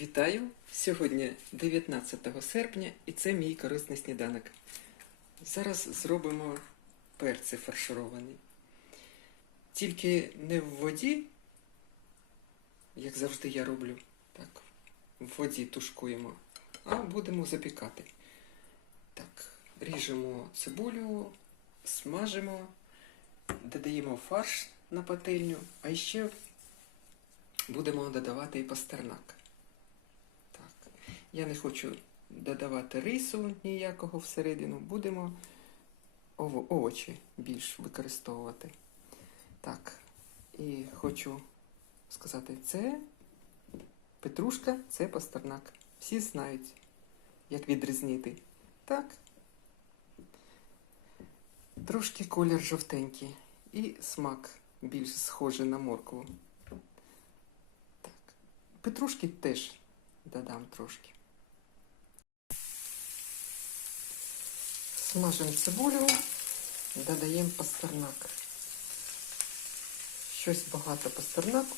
Вітаю! Сьогодні 19 серпня і це мій корисний сніданок. Зараз зробимо перці фаршировані. Тільки не в воді, як завжди я роблю, так, в воді тушкуємо, а будемо запікати. Так, ріжемо цибулю, смажимо, додаємо фарш на пательню, а ще будемо додавати і пастернак. Я не хочу додавати рису ніякого всередину. Будемо ово- овочі більш використовувати. Так. І хочу сказати, це петрушка, це пастернак. Всі знають, як відрізнити. Так. Трошки колір жовтенький. І смак більш схожий на моркву. Так. Петрушки теж додам трошки. Смажемо цибулю, додаємо пастернак. Щось багато пастернаку.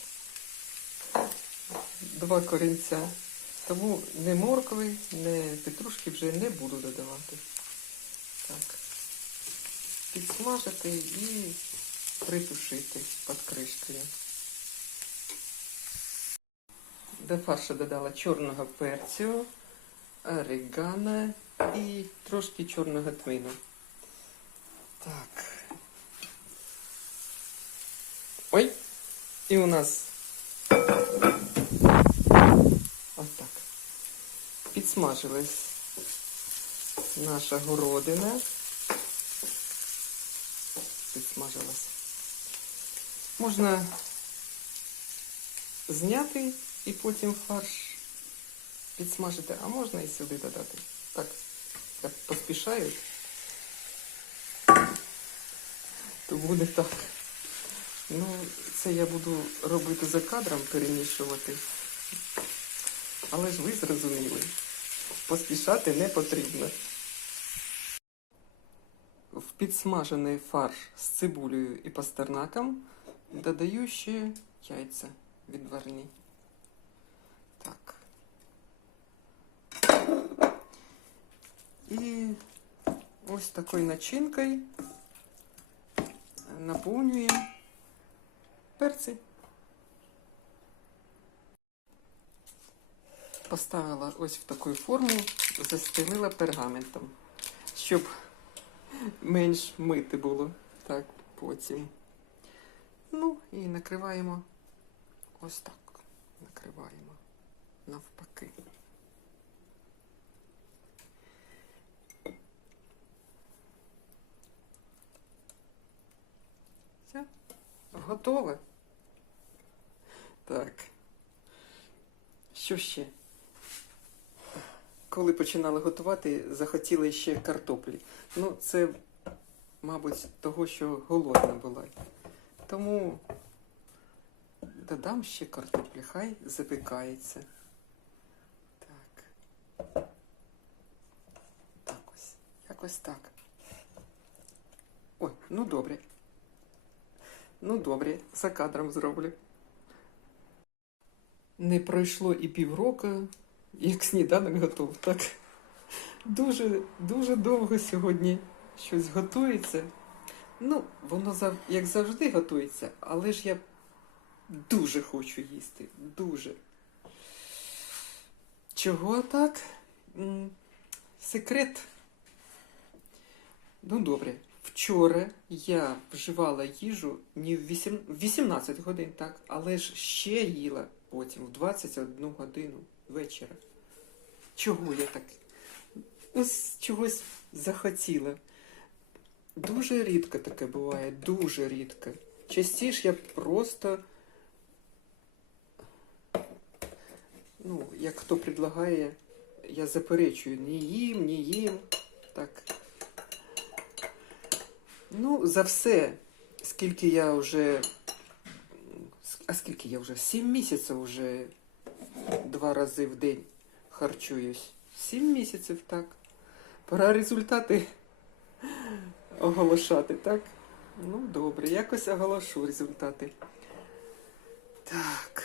Два корінця. Тому не моркви, не петрушки вже не буду додавати. Так. Підсмажити і притушити під кришкою. До фаршу додала чорного перцю, орегано і трошки чорного тмину. Так. Ой! І у нас отак. Підсмажилась наша городина. Підсмажилась. Можна зняти і потім фарш підсмажити, а можна і сюди додати. Так, так поспішають. То буде так. Ну, це я буду робити за кадром, перемішувати. Але ж ви зрозуміли, поспішати не потрібно. В підсмажений фарш з цибулею і пастернаком додаю ще яйця відварні. Так. І ось такою начинкою наповнюємо перці. Поставила ось в таку форму, застелила пергаментом, щоб менш мити було. Так, потім. Ну і накриваємо ось так. Накриваємо навпаки. Все, готове. Так. Що ще? Коли починали готувати, захотіли ще картоплі. Ну, це, мабуть, того, що голодна була. Тому додам ще картоплі, хай запікається. Так. Так ось. Якось так. Ой, ну добре. Ну добре, за кадром зроблю. Не пройшло і півроку, як сніданок готов. Так дуже, дуже довго сьогодні щось готується. Ну, воно як завжди готується, але ж я дуже хочу їсти. Дуже. Чого так? Секрет. Ну, добре. Вчора я вживала їжу не в вісім- 18 годин, так, але ж ще їла потім в 21 годину вечора. Чого я так? Ось чогось захотіла. Дуже рідко таке буває, дуже рідко. Частіше я просто, ну, як хто предлагає, я заперечую, не їм, не їм. Так. Ну, за все, скільки я вже. А скільки я вже? Сім місяців вже два рази в день харчуюсь. Сім місяців, так. Пора результати оголошати, так? Ну, добре, якось оголошу результати. Так.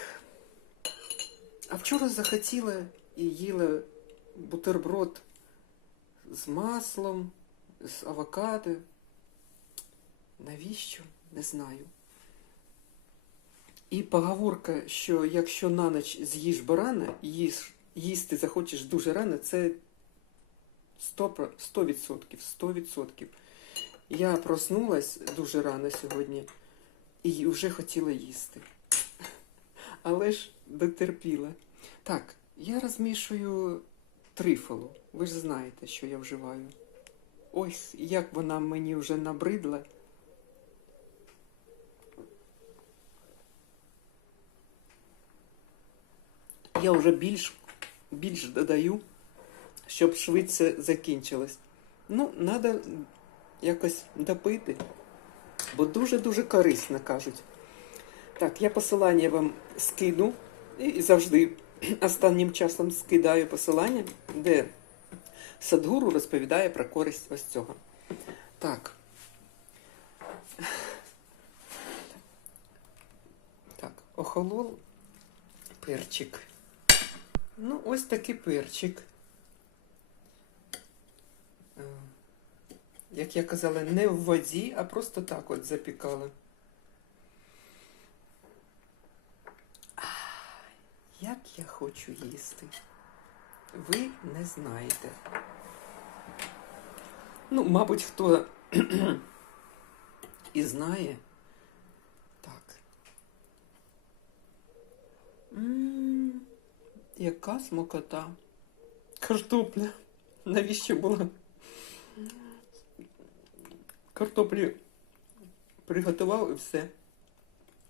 А вчора захотіла і їла бутерброд з маслом, з авокадо. Навіщо? Не знаю. І поговорка, що якщо на ніч з'їш барана, їж, їсти захочеш дуже рано, це 100%. 100%. 100%. Я проснулась дуже рано сьогодні і вже хотіла їсти. Але ж дотерпіла. Так, я розмішую трифолу. Ви ж знаєте, що я вживаю. Ось як вона мені вже набридла. Я вже більш, більш додаю, щоб швидше закінчилось. Ну, треба якось допити, бо дуже-дуже корисно кажуть. Так, я посилання вам скину і завжди останнім часом скидаю посилання, де Садгуру розповідає про користь ось цього. Так. Так, охолол перчик. Ну, ось такий перчик. Е, Як я казала, не в воді, а просто так от запікала. Як я хочу їсти, ви не знаєте. Ну, мабуть, хто і знає. Так. М, Яка смокота. Картопля. Навіщо була? Картоплі приготував і все.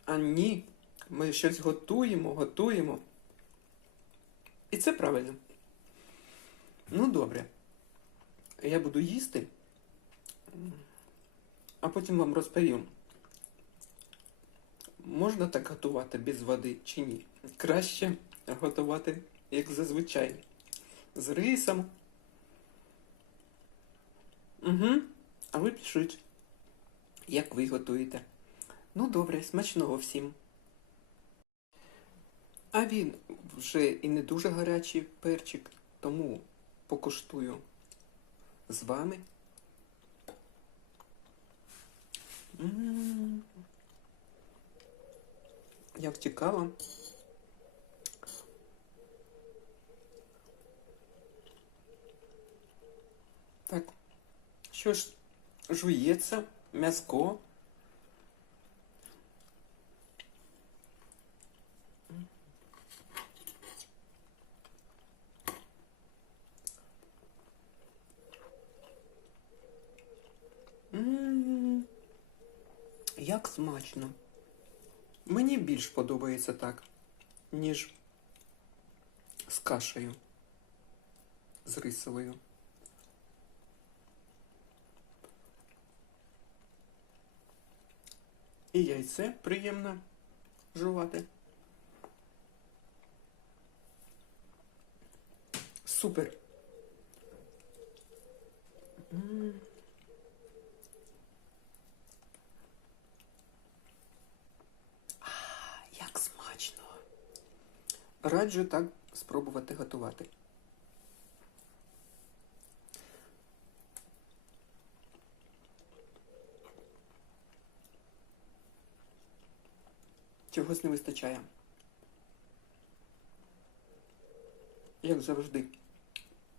А ні, ми щось готуємо, готуємо. І це правильно. Ну, добре. Я буду їсти, а потім вам розповім, можна так готувати без води чи ні. Краще готувати, як зазвичай. З рисом. Угу. А ви пишіть, як ви готуєте. Ну, добре, смачного всім. А він вже і не дуже гарячий перчик, тому покуштую з вами. М, Як цікаво. Так, що ж жується, м'яско. М, Як смачно. Мені більш подобається так, ніж з кашею. З рисовою. І яйце приємно жувати. Супер. М. А, Як смачно. Раджу так спробувати готувати. Чогось не вистачає. Як завжди,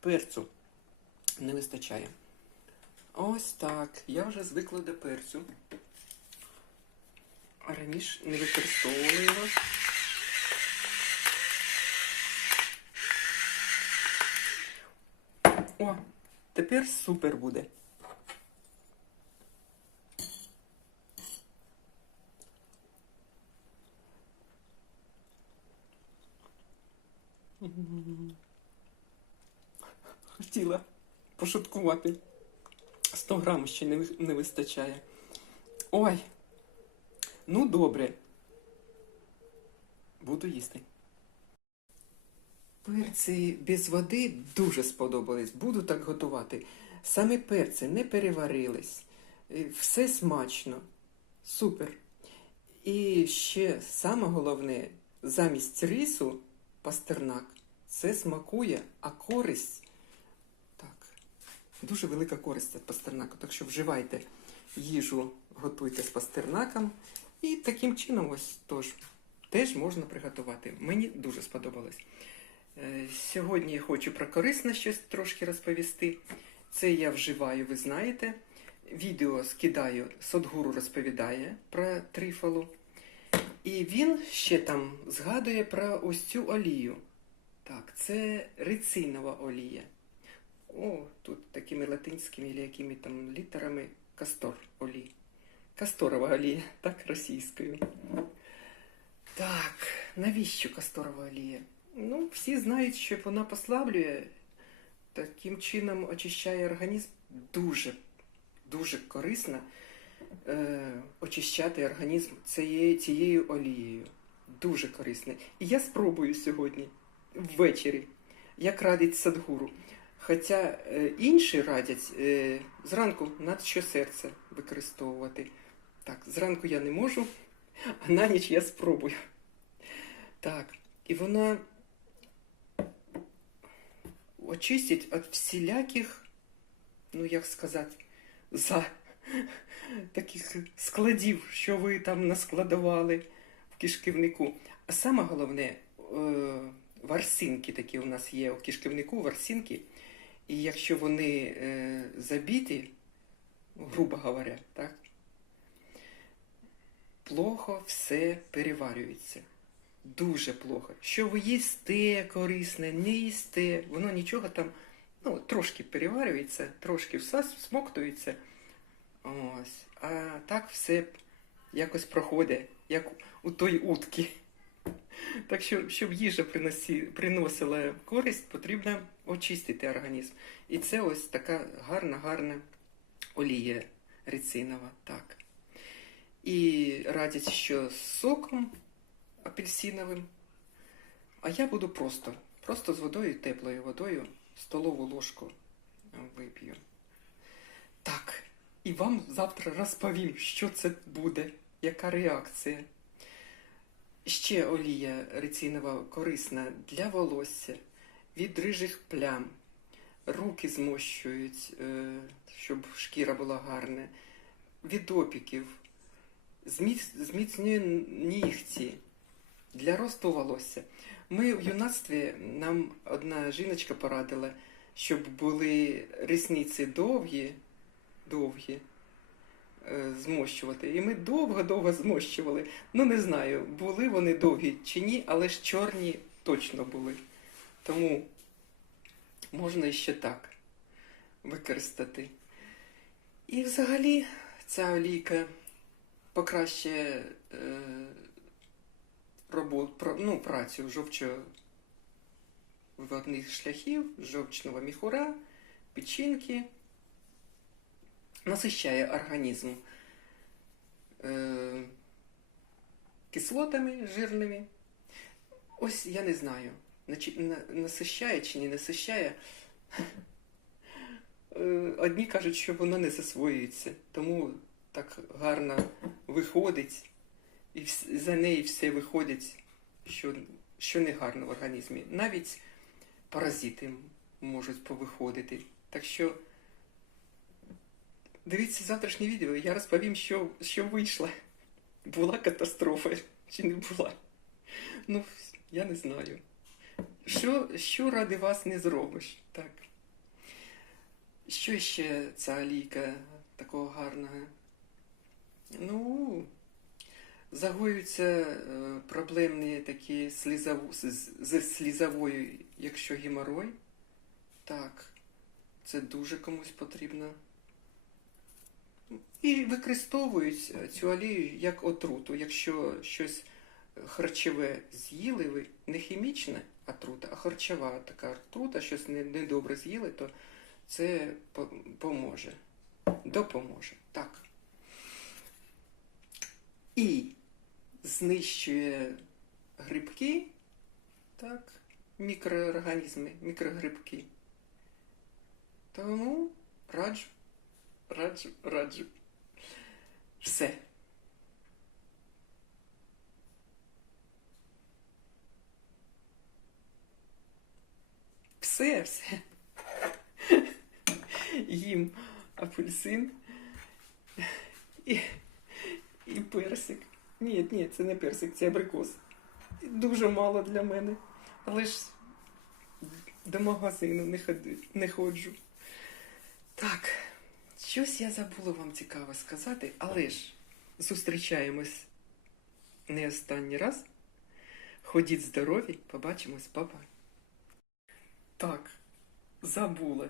перцю не вистачає. Ось так. Я вже звикла до перцю. Раніше не використовувала його. О, тепер супер буде. Хотіла пошуткувати. 100 грам ще не, не вистачає. Ой. Ну, добре. Буду їсти. Перці без води дуже сподобались. Буду так готувати. Саме перці не переварились. Все смачно. Супер. І ще саме головне, замість рису пастернак. Це смакує, а користь. Так, дуже велика користь від пастернаку. Так що вживайте їжу, готуйте з пастернаком. І таким чином ось тож, теж можна приготувати. Мені дуже сподобалось. Е, Сьогодні я хочу про корисне щось трошки розповісти. Це я вживаю, ви знаєте. Відео скидаю, Садгуру розповідає про трифалу. І він ще там згадує про ось цю олію. Так, це рицинова олія. О, тут такими латинськими якими там літерами кастор олій. Касторова олія, так, російською. Так, навіщо касторова олія? Ну, всі знають, що вона послаблює, таким чином очищає організм. Дуже, дуже корисно е, очищати організм цією, цією олією. Дуже корисно. І я спробую сьогодні, ввечері, як радить Садгуру. Хоча е, інші радять е, зранку на щосерце використовувати. Так, зранку я не можу, а на ніч я спробую. Так, і вона очистить від всіляких, ну як сказати, за таких складів, що ви там наскладували в кишківнику. А саме головне, е, варсинки такі у нас є у кишківнику, варсинки. І якщо вони е, забиті, грубо говоря, так, плохо все переварюється. Дуже плохо. Що ви їсте корисне, не їсте, воно нічого там, ну, трошки переварюється, трошки всмоктується. Ось. А так все якось проходить, як у той утки. Так що, щоб їжа приносі, приносила користь, потрібно очистити організм. І це ось така гарна, гарна олія рецинова. Так. І радять, що з соком апельсиновим. А я буду просто, просто з водою, теплою водою, столову ложку вип'ю. Так, і вам завтра розповім, що це буде, яка реакція. Ще олія рецинова корисна для волосся, від рижих плям, руки змощують, е, щоб шкіра була гарна, від опіків, зміц- зміцнює нігті для росту волосся. Ми в юнацтві нам одна жіночка порадила, щоб були ресниці довгі, довгі е, змощувати. І ми довго-довго змощували. Ну, не знаю, були вони довгі чи ні, але ж чорні точно були. Тому можна ще так використати. І взагалі ця олійка покращує е, робот, ну, працю жовчовиводних шляхів, жовчного міхура, печінки, насищає організм е, кислотами жирними. Ось я не знаю, насищає чи не насищає. Е, Одні кажуть, що воно не засвоюється, тому так гарно виходить, і за неї все виходить, що, що не гарно в організмі. Навіть паразити можуть повиходити. Так що дивіться завтрашнє відео, я розповім, що, що вийшло. Була катастрофа чи не була. Ну, я не знаю. Що, що ради вас не зробиш? Так. Що ще ця олійка такого гарного? Ну, загоюються е, проблемні такі слізову, з, з слізовою, якщо геморой. Так, це дуже комусь потрібно. І використовують е, цю олію як отруту. Якщо щось харчове з'їли ви, не хімічне отрута, а харчова така отрута, щось недобре з'їли, то це поможе. Допоможе. Так. І знищує грибки, так, мікроорганізми, мікрогрибки. Тому раджу, раджу, раджу. Все. все, все. Їм апельсин і, і персик. Ні, ні, це не персик, це абрикос. Дуже мало для мене. Але ж до магазину не, ходжу. Так, щось я забула вам цікаво сказати, але ж зустрічаємось не останній раз. Ходіть здорові, побачимось, папа. Так, забула.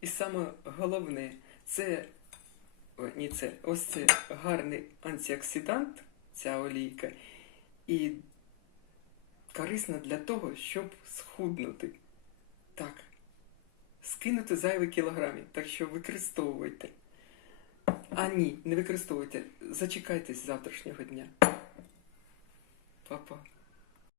І саме головне, це Ой, ні, це ось це гарний антиоксидант, ця олійка, і корисна для того, щоб схуднути. Так, скинути зайві кілограмів, так що використовуйте. А ні, не використовуйте. Зачекайтесь завтрашнього дня. Папа.